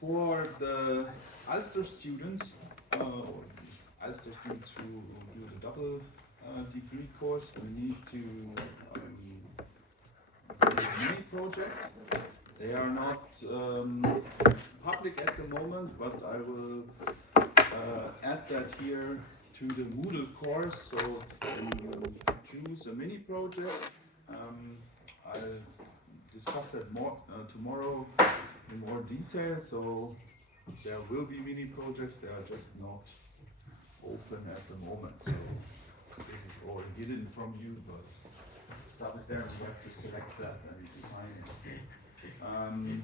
For the Ulster students, Ulster students who do the double degree course, we need to do many projects. They are not public at the moment, but I will add that here to the Moodle course. So when you choose a mini project, I'll discuss that more tomorrow in more detail. So there will be mini projects, they are just not open at the moment. So this is all hidden from you, but stuff is there, so you have to select that and define it.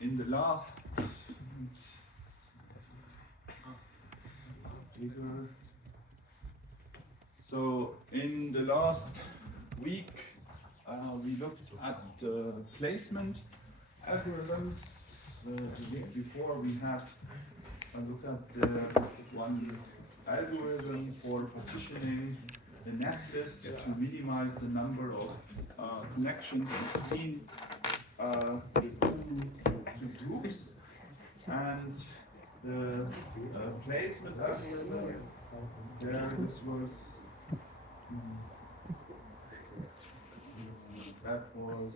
In the last in the last week, we looked at placement algorithms. The week before, we had a look at one algorithm for partitioning the net list to minimize the number of connections between the two groups, and the placement algorithm. There, this was that was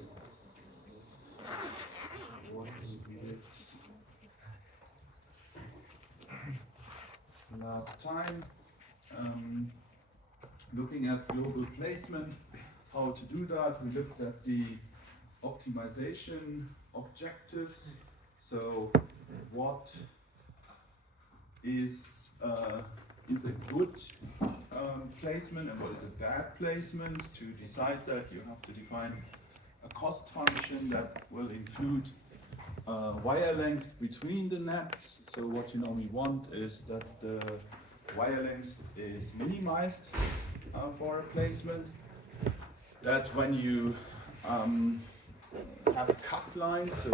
what we did last time. Looking at global placement, how to do that. We looked at the optimization objectives. So, what is a good placement and what is a bad placement? To decide that, you have to define a cost function that will include wire length between the nets. So what you normally want is that the wire length is minimized for a placement. That when you have cut lines, so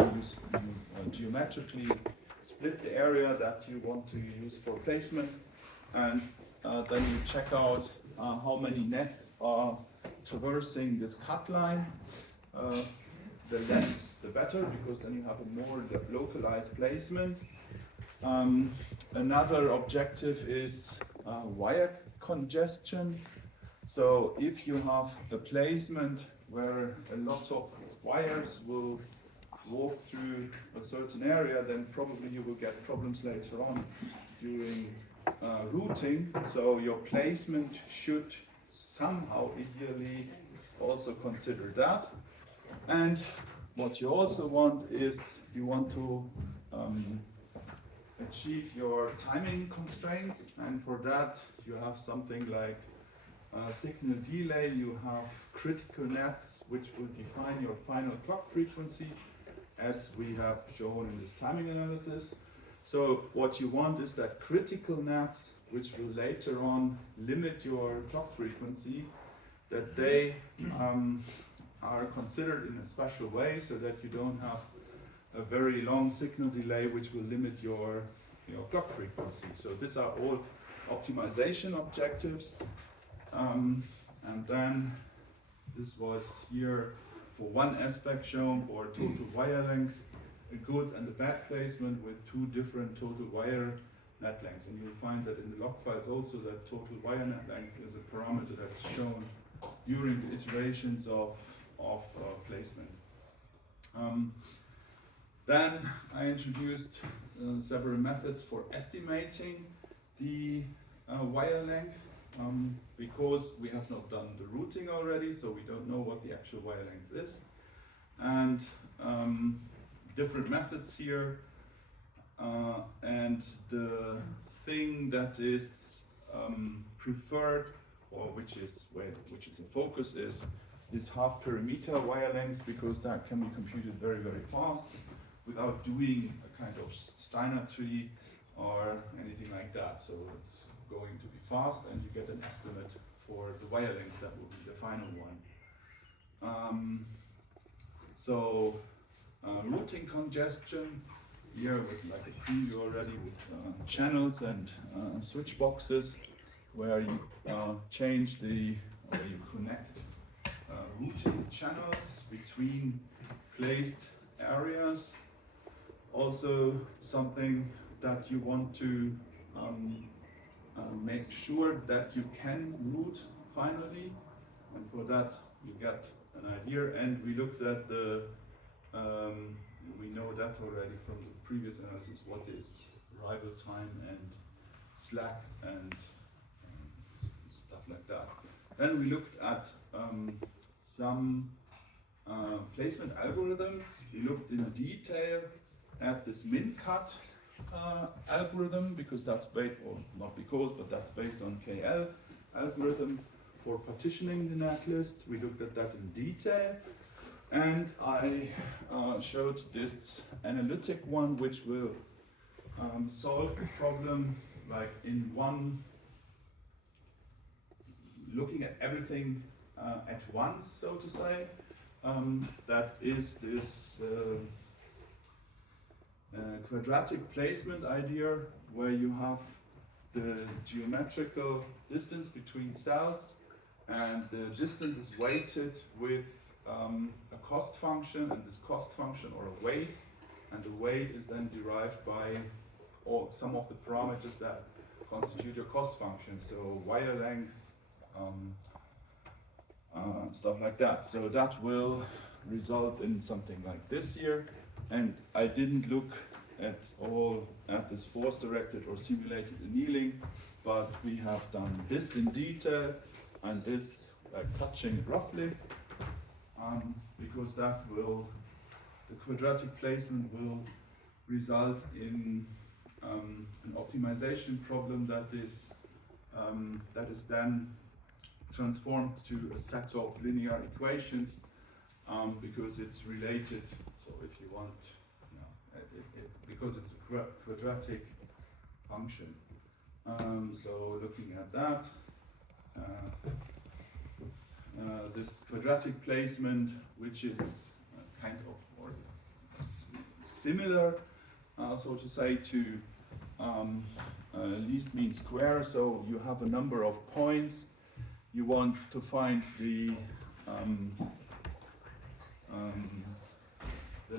you geometrically split the area that you want to use for placement, and then you check out how many nets are traversing this cut line. The less, the better, because then you have a more localized placement. Another objective is wire congestion. So if you have a placement where a lot of wires will walk through a certain area, then probably you will get problems later on during routing. So your placement should somehow ideally also consider that. And what you also want is you want to achieve your timing constraints, and for that you have something like signal delay, you have critical nets which will define your final clock frequency, as we have shown in this timing analysis. So what you want is that critical nets, which will later on limit your clock frequency, that they are considered in a special way, so that you don't have a very long signal delay which will limit your clock frequency. So these are all optimization objectives. And then this was here for one aspect shown for total wire length, a good and a bad placement with two different total wire net lengths. And you'll find that in the log files also that total wire net length is a parameter that's shown during the iterations of placement. Then I introduced several methods for estimating the wire length, because we have not done the routing already, so we don't know what the actual wire length is. And different methods here, and the thing that is preferred, or which is a focus, is half perimeter wire length, because that can be computed very, very fast without doing a kind of Steiner tree or anything like that. So it's going to be fast, and you get an estimate for the wire length that will be the final one. Routing congestion, here with like a preview already with channels and switch boxes, where you change or you connect routing channels between placed areas. Also something that you want to make sure that you can route finally, and for that you get an idea. And we looked at the, we know that already from the previous analysis, what is arrival time and slack and stuff like that. Then we looked at some placement algorithms. We looked in detail at this min-cut algorithm, because that's based, or not because, but that's based on KL algorithm for partitioning the netlist. We looked at that in detail, and I showed this analytic one, which will solve the problem like in one, looking at everything at once, so to say. That is this quadratic placement idea, where you have the geometrical distance between cells, and the distance is weighted with a cost function, and this cost function, or a weight, and the weight is then derived by some of the parameters that constitute your cost function, so wire length, stuff like that. So that will result in something like this here. And I didn't look at this force-directed or simulated annealing, but we have done this in detail and this like touching it roughly, because that will, the quadratic placement will result in an optimization problem that is then transformed to a set of linear equations, because it's related. So if you want, because it's a quadratic function. So looking at that, this quadratic placement, which is kind of or similar, so to say, to least mean square. So you have a number of points. You want to find the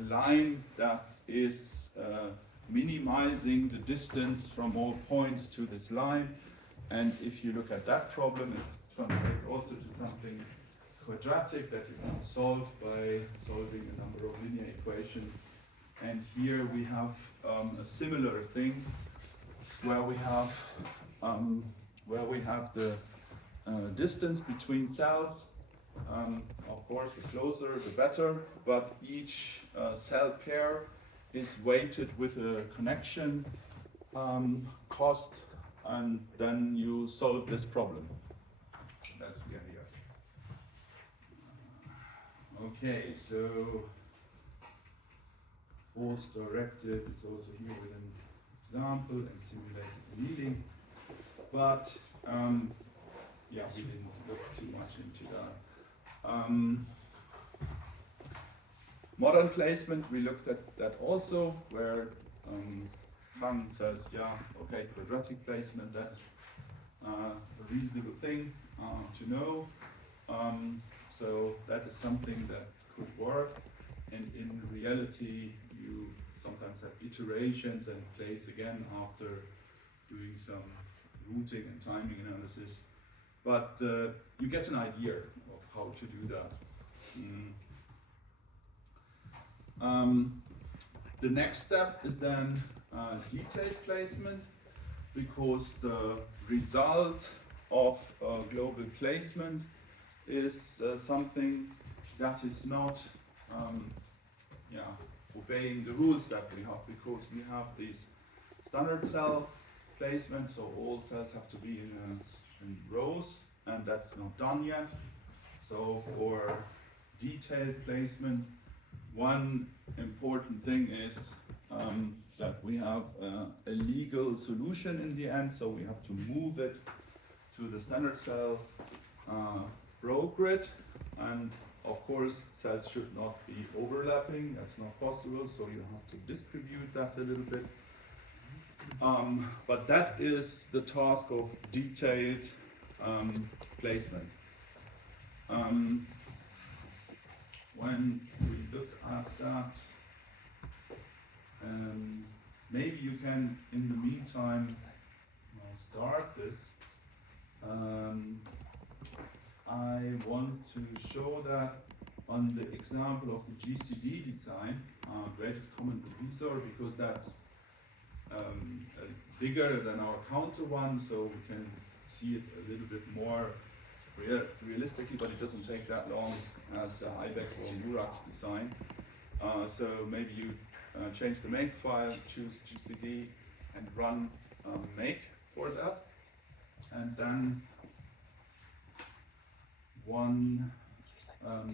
line that is minimizing the distance from all points to this line. And if you look at that problem, it translates also to something quadratic that you can solve by solving a number of linear equations. And here we have a similar thing, where we have the distance between cells. Of course, the closer the better, but each cell pair is weighted with a connection cost, and then you solve this problem. That's the idea. Okay, so force directed is also here with an example, and simulated annealing, but yeah, we didn't look too much into that. Modern placement, we looked at that also, where Han says, yeah, okay, quadratic placement, that's a reasonable thing to know. So that is something that could work, and in reality you sometimes have iterations and place again after doing some routing and timing analysis. But you get an idea of how to do that. The next step is then detailed placement, because the result of global placement is something that is not obeying the rules that we have, because we have these standard cell placement, so all cells have to be in rows, and that's not done yet. So for detailed placement, one important thing is that we have a legal solution in the end, so we have to move it to the standard cell row grid, and of course cells should not be overlapping, that's not possible, so you have to distribute that a little bit. But that is the task of detailed placement. when we look at that, maybe you can, in the meantime, start this. I want to show that on the example of the GCD design, greatest common divisor, because that's bigger than our counter one, so we can see it a little bit more realistically, but it doesn't take that long as the IBEX or Murex design. So maybe you change the make file, choose GCD, and run make for that. And then one, or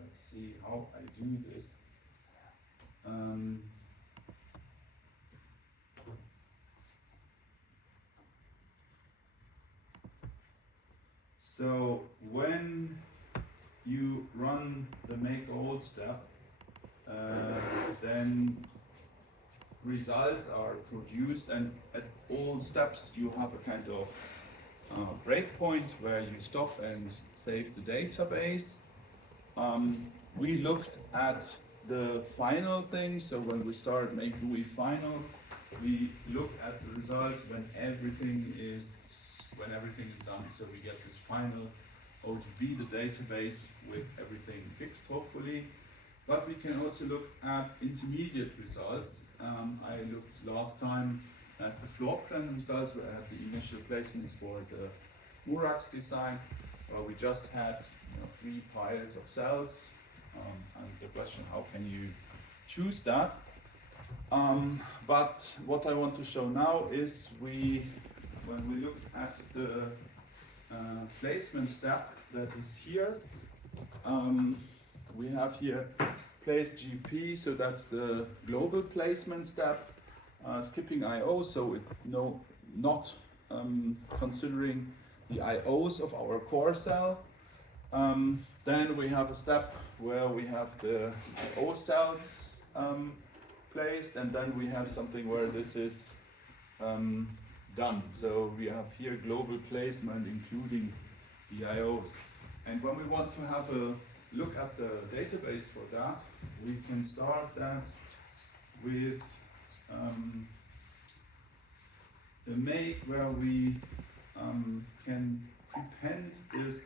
let's see how I do this. So when you run the make all step, then results are produced, and at all steps you have a kind of breakpoint where you stop and save the database. We looked at the final thing, so when we start make GUI final, we look at the results when everything is done. So we get this final ODB, the database with everything fixed, hopefully. But we can also look at intermediate results. I looked last time at the floor plan results where I had the initial placements for the Murex design, where we just had 3 piles of cells, and the question, how can you choose that? But what I want to show now is when we look at the placement step that is here, we have here place GP, so that's the global placement step, skipping IO, so not considering the IOs of our core cell. Then we have a step where we have the IO cells placed, and then we have something where this is done. So we have here global placement including the IOs. And when we want to have a look at the database for that, we can start that with the make, where we can prepend this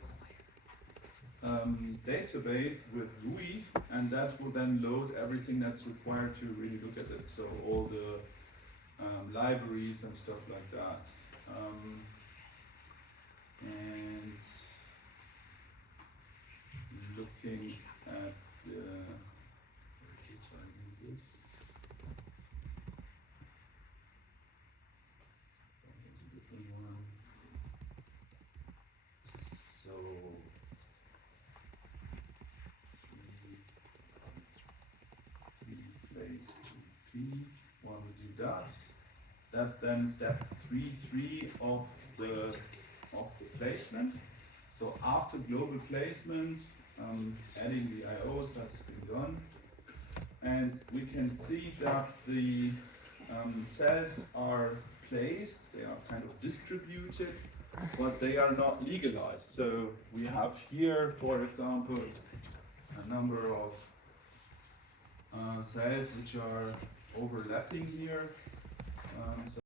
database with GUI, and that will then load everything that's required to really look at it. So all the libraries and stuff like that. And looking at the, so replace GP. When we do that, that's then step 3.3 of the placement. So after global placement, adding the IOs, that's been done. And we can see that the cells are placed, they are kind of distributed, but they are not legalized. So we have here, for example, a number of cells which are overlapping here. So